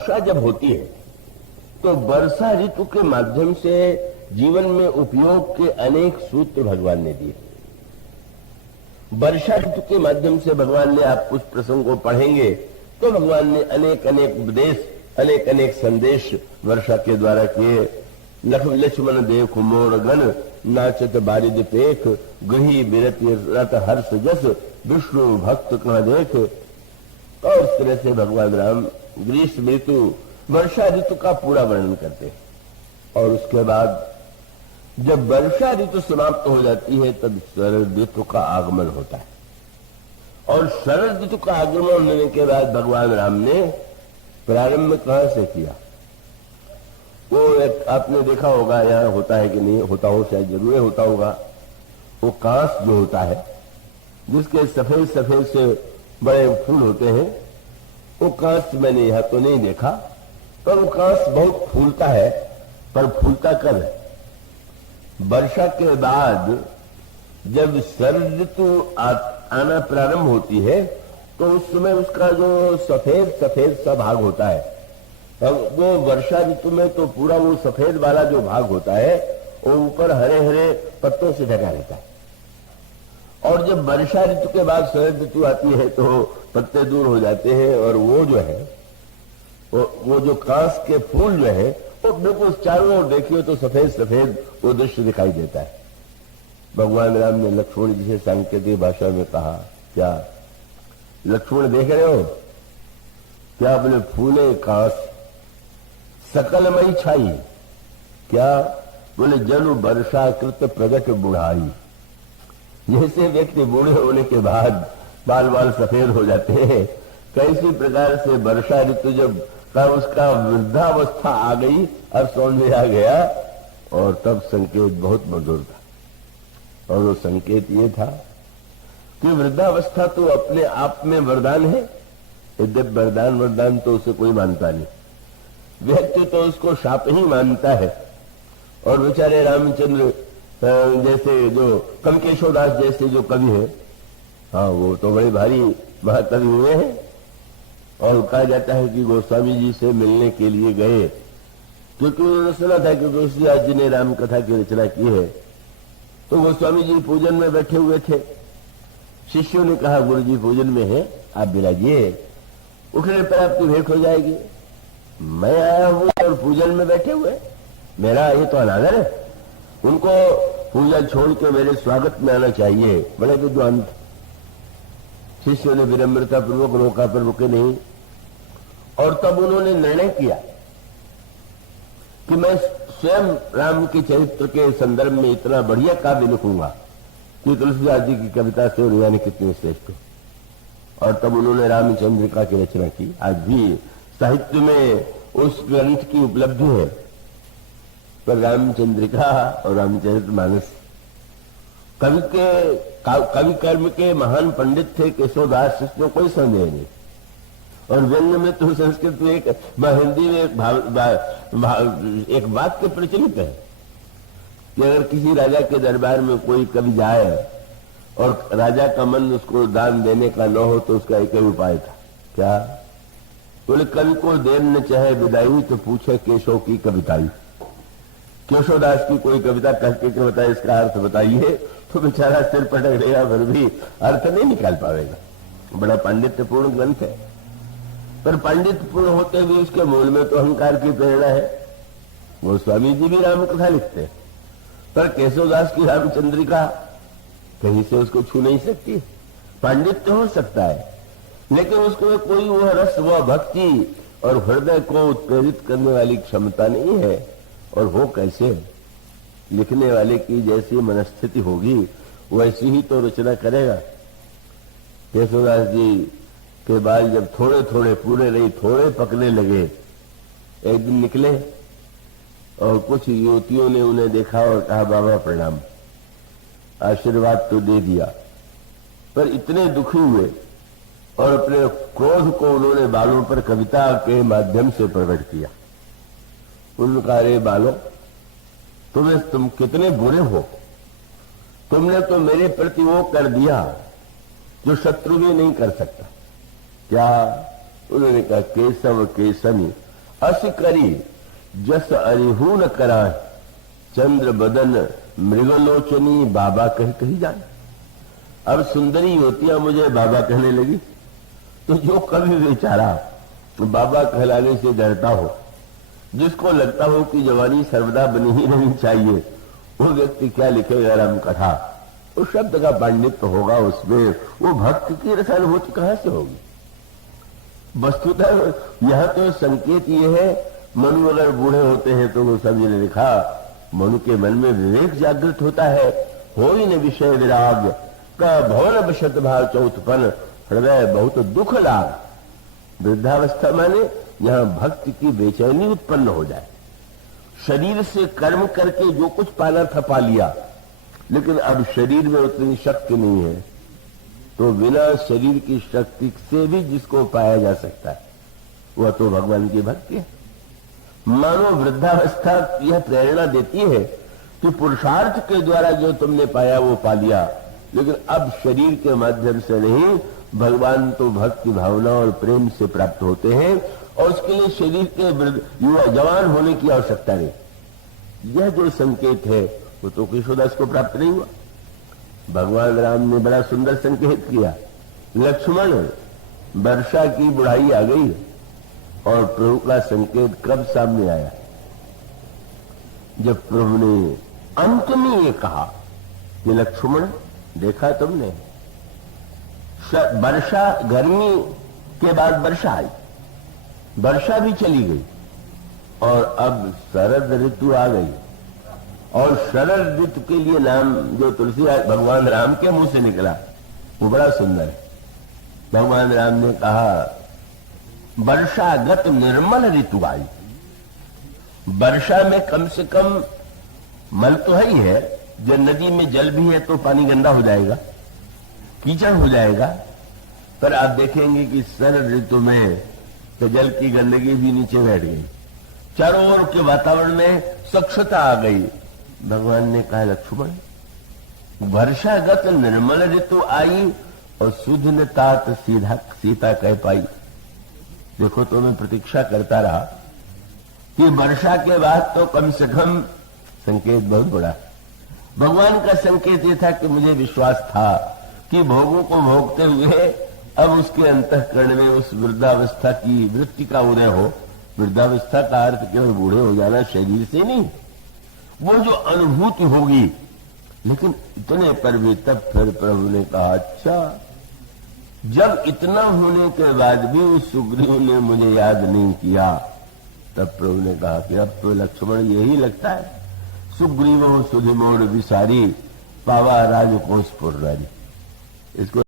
वर्षा जब होती है तो वर्षा ऋतु के माध्यम से जीवन में उपयोग के अनेक सूत्र भगवान ने दिए। वर्षा ऋतु के माध्यम से भगवान ने, आप उस प्रसंग को पढ़ेंगे तो भगवान ने अनेक अनेक उपदेश, अनेक अनेक संदेश वर्षा के द्वारा किए। लक्ष्मण देख मोर गण नाचत बारिद पेख, गही बिरत रत हर्ष जस, विष्णु भक्त कहाँ देख। और इस तरह से भगवान राम ग्रीष्म ऋतु, वर्षा ऋतु का पूरा वर्णन करते हैं। और उसके बाद जब वर्षा ऋतु समाप्त हो जाती है तब शरद ऋतु का आगमन होता है। और शरद ऋतु का आगमन होने के बाद भगवान राम ने प्रारंभ कहां से किया? वो एक आपने देखा होगा, यहाँ होता है कि नहीं होता हो, शायद जरूर होता होगा, वो कांस जो होता है जिसके सफेद सफेद से बड़े फूल होते हैं, वो कांस मैंने यहां तो नहीं देखा, पर वो कांस बहुत फूलता है। पर फूलता कब है? वर्षा के बाद जब शरद ऋतु आना प्रारंभ होती है तो उस समय उसका जो सफेद सफेद सा भाग होता है, अब वो वर्षा ऋतु में तो पूरा वो सफेद वाला जो भाग होता है वो ऊपर हरे हरे पत्तों से ढका रहता है। और जब वर्षा ऋतु के बाद शरद ऋतु आती है तो पत्ते दूर हो जाते हैं और वो जो है वो जो कांस के फूल जो है वो बिल्कुल चारों ओर देखिए तो सफेद सफेद वो दृश्य दिखाई देता है। भगवान राम ने लक्ष्मण जी से सांकेतिक भाषा में कहा, क्या लक्ष्मण देख रहे हो क्या? बोले फूले कांस सकलमयी छाई। क्या? बोले जनु वर्षा कृत प्रगट बुढ़ाई। जैसे व्यक्ति बूढ़े होने के बाद बाल बाल सफेद हो जाते हैं, कैसी प्रकार से वर्षा ऋतु जब का उसका वृद्धावस्था आ गई और सौंदर्य आ गया, और तब संकेत बहुत मधुर था। और वो संकेत ये था कि वृद्धावस्था तो अपने आप में वरदान है, यद्यप वरदान तो उसे कोई मानता नहीं, व्यक्ति तो उसको शाप ही मानता है। और बेचारे रामचंद्र जैसे जो कमकेशोदास जैसे जो कवि है, हाँ वो तो बड़े भारी महाकवि हुए हैं। और कहा जाता है कि गोस्वामी जी से मिलने के लिए गए, क्योंकि उन्होंने सुना था कि तुलसीदास जी ने राम कथा की रचना की है। तो गोस्वामी जी पूजन में बैठे हुए थे, शिष्यों ने कहा गुरु जी पूजन में है, आप विराजिए, उठने पर आपकी भेंट हो जाएगी। मैं आया हूं और पूजन में बैठे हुए, मेरा ये तो अनादर है। उनको पूजा छोड़ के मेरे स्वागत में आना चाहिए। बड़े विद्वान शिष्यों ने विनम्रता पूर्वक रोका, पर रुके नहीं। और तब उन्होंने निर्णय किया कि मैं स्वयं राम के चरित्र के संदर्भ में इतना बढ़िया काव्य लिखूंगा कि तुलसीदास जी की कविता से और यानी कितनी श्रेष्ठ। और तब उन्होंने रामचंद्रिका की रचना की। आज भी साहित्य में उस ग्रंथ की उपलब्धि है, पर रामचंद्रिका और रामचरितमानस कवि कर्म के महान पंडित थे केशवदास, इसमें कोई संदेह नहीं। और व्यंग में तो संस्कृत में हिंदी में एक वाक्य प्रचलित है कि अगर किसी राजा के दरबार में कोई कवि जाए और राजा का मन उसको दान देने का न हो तो उसका एक ही उपाय था, क्या? बोले कवि को देर न चाहे विदाई तो पूछे केशव की कविताई। केशवदास की कोई कविता कहते कि बताए इसका अर्थ बताइए, तो बेचारा सिर पटक रहेगा, फिर भी अर्थ नहीं निकाल पाएगा। बड़ा पांडित्यपूर्ण ग्रंथ है, पर पांडित्यपूर्ण होते हुए उसके मूल में तो अहंकार की प्रेरणा है। वो स्वामी जी भी राम कथा लिखते हैं, पर केशवदास की रामचंद्रिका कहीं से उसको छू नहीं सकती। पांडित्य हो सकता है, लेकिन उसको कोई वह रस, वह भक्ति और हृदय को उत्प्रेरित करने वाली क्षमता नहीं है। और हो कैसे? लिखने वाले की जैसी मनस्थिति होगी वैसी ही तो रचना करेगा। केशवदास जी के बाल जब थोड़े थोड़े पूरे नहीं थोड़े पकने लगे, एक दिन निकले और कुछ युवतियों ने उन्हें देखा और कहा बाबा प्रणाम, आशीर्वाद तो दे दिया, पर इतने दुखी हुए और अपने क्रोध को उन्होंने बालों पर कविता के माध्यम से प्रकट किया। उन्होंने कहा, रे बालों, तुम कितने बुरे हो, तुमने तो मेरे प्रति वो कर दिया जो शत्रु भी नहीं कर सकता। क्या? उन्होंने कहा केशव केशनी अस करी जस अरिहू न करा, चंद्र बदन मृगलोचनी, बाबा कही कही जान। अब सुंदरी युवतियां मुझे बाबा कहने लगी, तो जो कभी बेचारा बाबा कहलाने से डरता हो, जिसको लगता हो कि जवानी सर्वदा बनी ही नहीं चाहिए, वो व्यक्ति क्या लिखेगा राम कथा? उस शब्द का पांडित्य होगा उसमें, वो भक्त की रसानुभूति कहां से होगी? वस्तुतः यह तो संकेत ये है, मनु अगर बूढ़े होते हैं तो वो सभी ने लिखा, मनु के मन में विवेक जागृत होता है, हो ही न विषय विराग का भवन बशत भाव चौथपन, हृदय बहुत दुख लाग। वृद्धावस्था माने यहां भक्ति की बेचैनी उत्पन्न हो जाए। शरीर से कर्म करके जो कुछ पाना था पा लिया, लेकिन अब शरीर में उतनी शक्ति नहीं है, तो बिना शरीर की शक्ति से भी जिसको पाया जा सकता है वह तो भगवान की भक्ति है। मानो वृद्धावस्था यह प्रेरणा देती है कि पुरुषार्थ के द्वारा जो तुमने पाया वो पा लिया, लेकिन अब शरीर के माध्यम से नहीं, भगवान तो भक्ति भावना और प्रेम से प्राप्त होते हैं, और उसके लिए शरीर के युवा जवान होने की आवश्यकता नहीं। यह जो संकेत है वो तो कृष्णदास को प्राप्त नहीं हुआ। भगवान राम ने बड़ा सुंदर संकेत किया, लक्ष्मण वर्षा की बुढ़ाई आ गई, और प्रभु का संकेत कब सामने आया? जब प्रभु ने अंत में ये कहा कि लक्ष्मण देखा तुमने, वर्षा, गर्मी के बाद वर्षा आई, वर्षा भी चली गई, और अब शरद ऋतु आ गई। और शरद ऋतु के लिए नाम जो तुलसीदास भगवान राम के मुंह से निकला वो बड़ा सुंदर है। भगवान राम ने कहा, वर्षागत निर्मल ऋतु आई। वर्षा में कम से कम मल तो है ही है, जब नदी में जल भी है तो पानी गंदा हो जाएगा, कीचड़ हो जाएगा, पर आप देखेंगे कि शरद ऋतु में तो जल की गंदगी भी नीचे बैठ गई, चारों ओर के वातावरण में स्वच्छता आ गई। भगवान ने कहा, लक्ष्मण वर्षागत निर्मल ऋतु आई और सुध न तात सीधा सीता कह पाई। देखो तो मैं प्रतीक्षा करता रहा कि वर्षा के बाद तो कम से कम संकेत बहुत बड़ा। भगवान का संकेत यह था कि मुझे विश्वास था कि भोगों को भोगते हुए अब उसके अंतःकरण में उस वृद्धावस्था की वृत्ति का उदय हो। वृद्धावस्था का अर्थ केवल बूढ़े हो जाना शरीर से नहीं, वो जो अनुभूति होगी। लेकिन इतने पर भी तब फिर प्रभु ने कहा, अच्छा, जब इतना होने के बाद भी उस सुग्रीव ने मुझे याद नहीं किया, तब प्रभु ने कहा कि अब तो लक्ष्मण यही लगता है, सुग्रीवों सुधिमोड़ विसारी, पावा राजकोष पुर्रारी। इसको